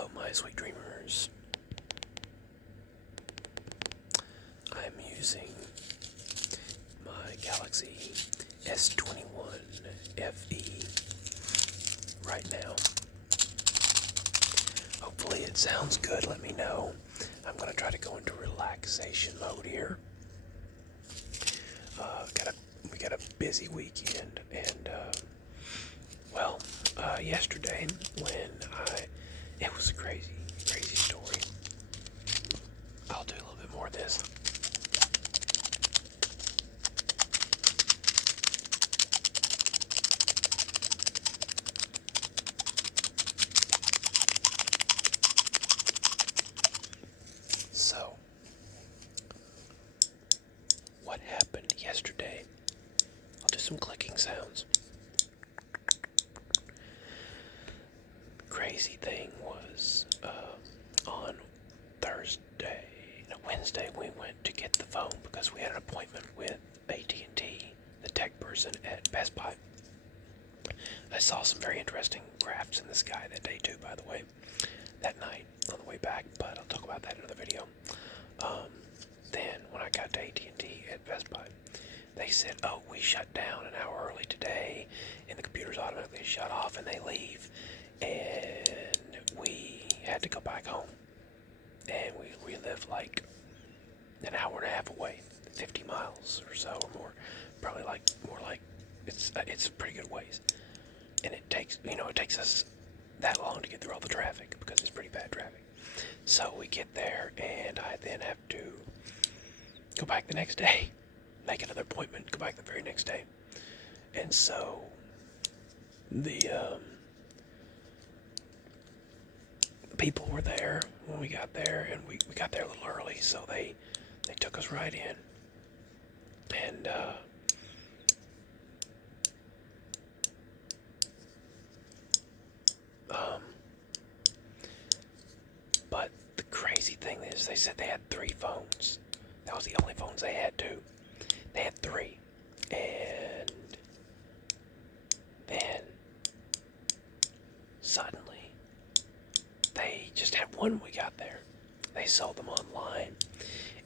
Hello, my sweet dreamers. I'm using my Galaxy S21 FE right now. Hopefully it sounds good, let me know. I'm going to try to go into relaxation mode here. We got a busy weekend, and yesterday it was a crazy story. I'll do a little bit more of this. So, what happened yesterday? I'll do some clicking sounds. Crazy thing was on Wednesday we went to get the phone because we had an appointment with AT&T, the tech person at Best Buy. I saw some very interesting crafts in the sky that day too, by the way, that night on the way back, but I'll talk about that in another video. Then when I got to AT&T at Best Buy, they said, oh, we shut down an hour early today, and the computers automatically shut off and they leave, and we had to go back home. And we live like an hour and a half away, 50 miles or so or more, probably more like it's pretty good ways. And it takes us that long to get through all the traffic because it's pretty bad traffic. So we get there, and I then have to go back the next day, make another appointment, go back the very next day. And so the people were there when we got there, and we got there a little early, so they took us right in. And but the crazy thing is, they said they had 3 phones. That was the only phones they had too. They had 3, and then suddenly they just had 1 when we got there. They sold them online,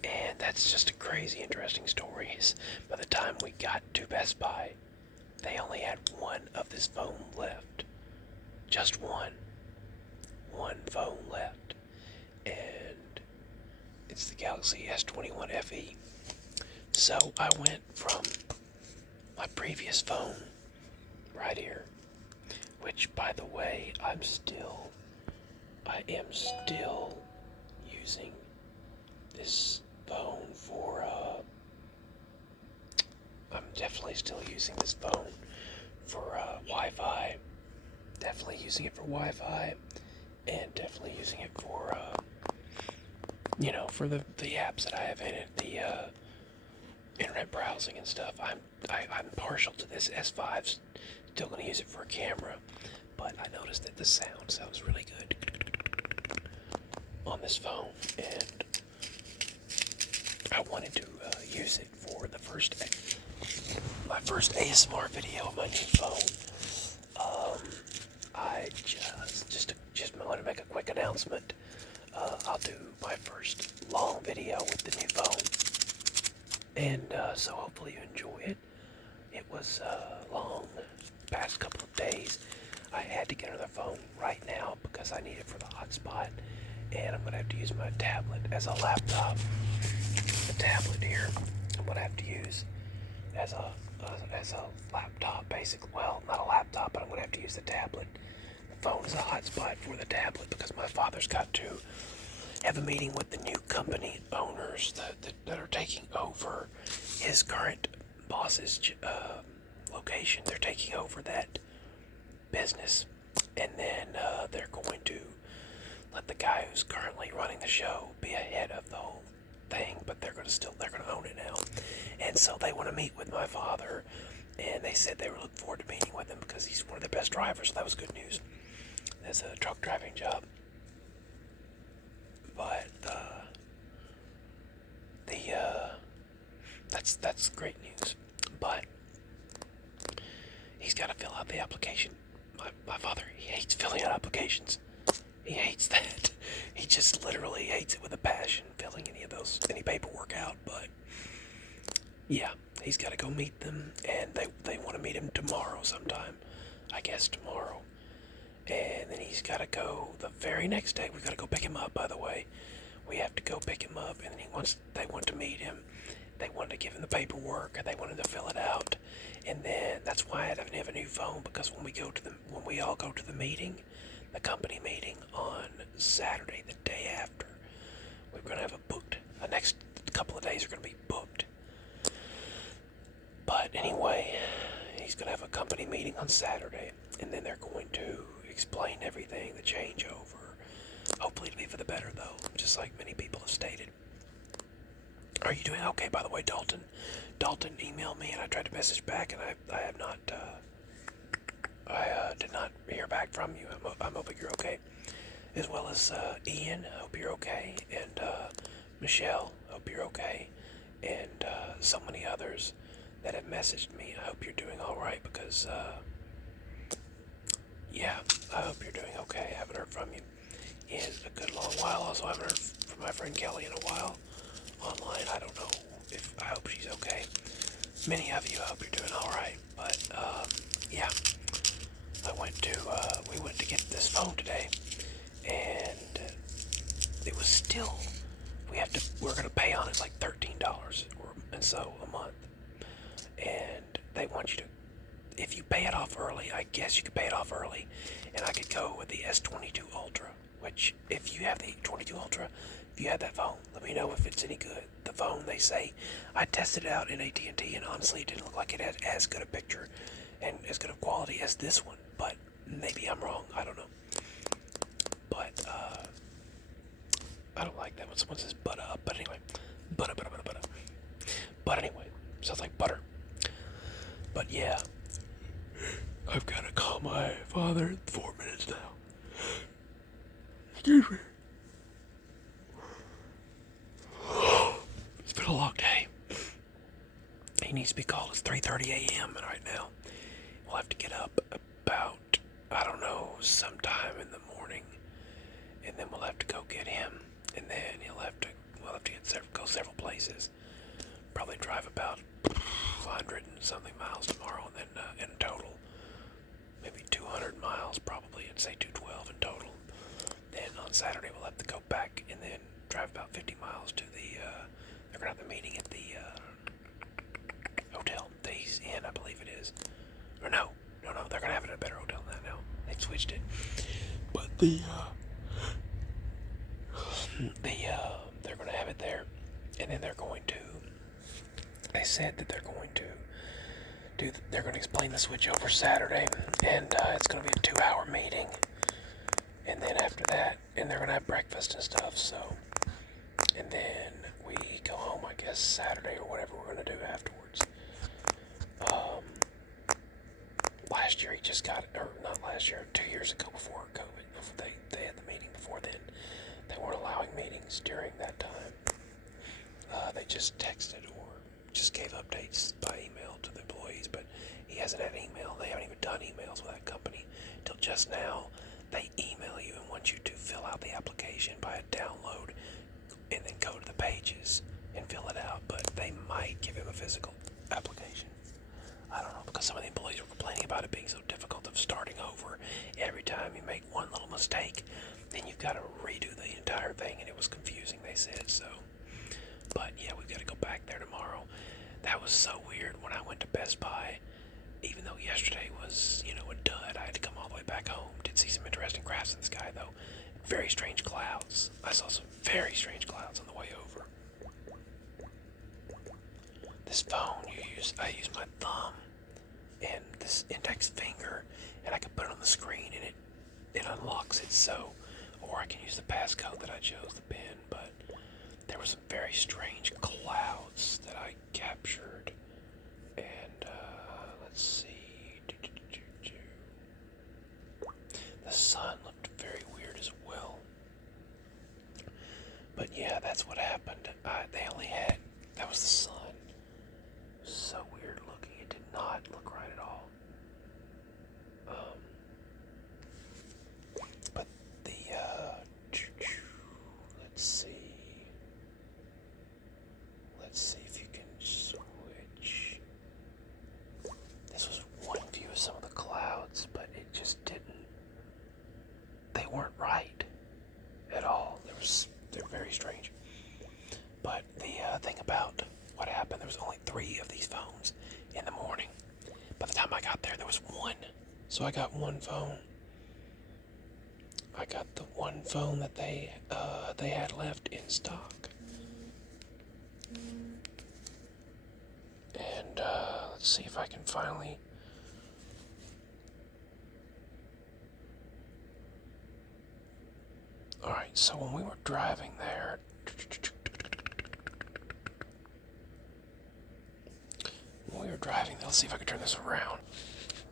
and that's just a crazy interesting story. By the time we got to Best Buy, they only had 1 of this phone left. Just one phone left, and it's the Galaxy S21 FE. So I went from my previous phone right here, which, by the way, I am still using this phone for I'm definitely still using this phone for Wi-Fi. Definitely using it for Wi-Fi, and definitely using it for for the apps that I have in it, the internet browsing and stuff. I'm partial to this S5. Still going to use it for a camera, but I noticed that the sound sounds really good on this phone, and I wanted to use it for my first ASMR video on my new phone. I just wanted to make a quick announcement. I'll do my first long video with the new phone, and so hopefully you enjoy it. It was long, past couple of days. I had to get another phone right now because I need it for the hotspot, and I'm going to have to use my tablet as a laptop. The tablet here I'm going to have to use as a laptop, basically. Well, not a laptop, but I'm going to have to use the tablet. The phone is a hotspot for the tablet because my father's got to have a meeting with the new company owners that are taking over his current boss's location. They're taking over that business, and then they're going to let the guy who's currently running the show be ahead of the whole thing, but they're going to own it now. And so they want to meet with my father, and they said they were looking forward to meeting with him because he's one of the best drivers, so that was good news. That's a truck driving job. But that's great news. But he's got to fill out the application. My father, he hates filling out applications. He hates that. He just literally hates it with a passion, filling any paperwork out. But yeah, he's got to go meet them, and they want to meet him tomorrow sometime. I guess tomorrow. And then he's got to go the very next day. We've got to go pick him up, by the way. We have to go pick him up, and they want to meet him. They want to give him the paperwork, and they want him to fill it out. And then that's why I don't have a new phone, because when we all go to the meeting, the company meeting on Saturday, the day after, we're going to have the next couple of days are going to be booked. But anyway, he's going to have a company meeting on Saturday, and then they're going to explain everything, the changeover. Hopefully it'll be for the better, though, just like many people have stated. Are you doing okay, by the way, Dalton? Dalton emailed me, and I tried to message back, and I have not, did not hear back from you. I'm hoping you're okay. As well as Ian, hope you're okay, and Michelle, hope you're okay, and so many others that have messaged me. I hope you're doing all right, because yeah, I hope you're doing okay. I haven't heard from you in a good long while. Also, I haven't heard from my friend Kelly in a while online. I don't know I hope she's okay. Many of you, I hope you're doing all right. But yeah, we went to get this phone today, and it was still, we're gonna pay on it like $13 and so a month, and they want you to, if you pay it off early, I guess you could pay it off early, and I could go with the S22 Ultra, which if you have the 22 Ultra, if you had that phone, let me know if it's any good. The phone, they say, I tested it out in AT&T, and honestly, it didn't look like it had as good a picture and as good of quality as this one, but maybe I'm wrong, I don't know. But, I don't like that when someone says butter up, but anyway, butter. But anyway, sounds like butter. But yeah, I've got to call my father in 4 minutes now. Excuse me. It's been a long day. He needs to be called. It's 3:30 a.m. right now. We'll have to get up about, I don't know, sometime in the morning, and then we'll have to go get him, and then we'll have to go several places. Probably drive about 100 and something miles tomorrow, and then in total, maybe 200 miles probably. I'd say 212 in total. Then on Saturday we'll have to go back and then drive about 50 miles to they're going to have the meeting at the hotel, Days Inn, I believe it is. Or no, they're going to have it at a better hotel than that now. They've switched it. But they're going to have it there, and then they said that they're going to explain the switch over Saturday, and it's going to be a 2-hour meeting. And then after that, and they're going to have breakfast and stuff, so, and then we go home, I guess, Saturday or whatever we're going to do afterwards. Last year he just got, or not last year, 2 years ago before COVID, before they had the meeting before then, they weren't allowing meetings during that time. They just texted or just gave updates by email to the employees, but he hasn't had email. They haven't even done emails with that company till just now. They email you and want you to fill out the application by a download and then go to the pages and fill it out, but they might give him a physical application. I don't know, because some of the employees were complaining about it being so difficult of starting over. Every time you make one little mistake, then you've got to redo the entire thing, and it was confusing, they said, so. But yeah, we've got to go back there tomorrow. That was so weird when I went to Best Buy. Even though yesterday was, a dud, I had to come all the way back home. Did see some interesting crafts in the sky, though. Very strange clouds. I saw some very strange clouds on the way over. This phone, I use my thumb and this index finger, and I can put it on the screen, and it unlocks it, so, or I can use the passcode that I chose, the pin, but there were some very strange clouds that I captured, and, let's see, the sun looked very weird as well, but yeah, that's what happened. That was the sun. So weird looking. It did not look right at all. But weren't right at all. They're very strange. But the thing about what happened, there was only 3 of these phones in the morning. By the time I got there was 1. So I got 1 phone. I got the 1 phone that they had left in stock. And let's see if I can finally. Alright, so when we were driving there. Let's see if I can turn this around.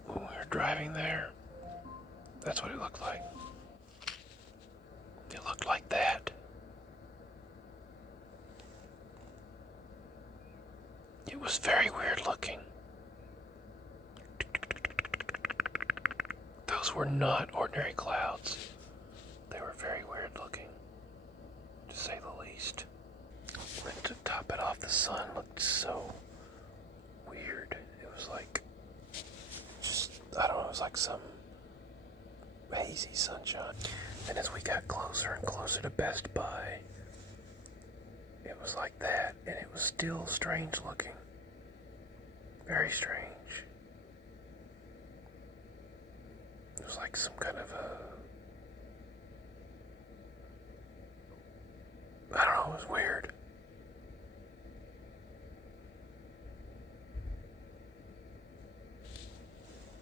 When we were driving there, that's what it looked like. It looked like that. It was very weird looking. Those were not ordinary clouds. They were very weird looking, to say the least. And to top it off, the sun looked so weird. It was like, I don't know, it was like some hazy sunshine. And as we got closer and closer to Best Buy, it was like that, and it was still strange looking. Very strange. It was like some kind of I don't know, it was weird.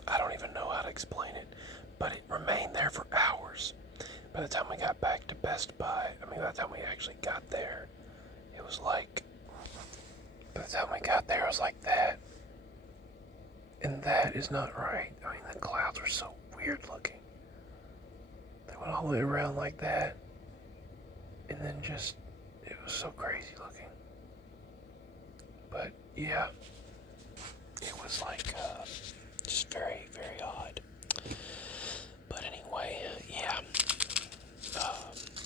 I don't even know how to explain it, but it remained there for hours. By the time we got back to Best Buy, by the time we actually got there, it was like, by the time we got there, it was like that. And that is not right. The clouds were so weird looking. They went all the way around like that. And then it was so crazy looking. But, yeah. It was like, just very, very odd. But anyway, yeah.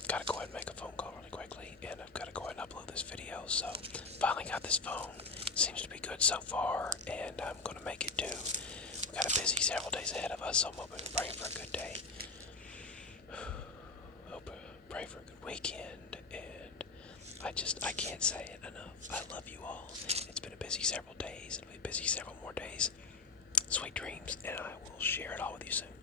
Gotta go ahead and make a phone call really quickly. And I've gotta go ahead and upload this video. So, finally got this phone. Seems to be good so far. And I'm gonna make it too. We got a busy several days ahead of us. So I'm hoping and praying for a good day. Pray for a good weekend. And I can't say it enough. I love you all. It's been a busy several days. It'll be busy several more days. Sweet dreams. And I will share it all with you soon.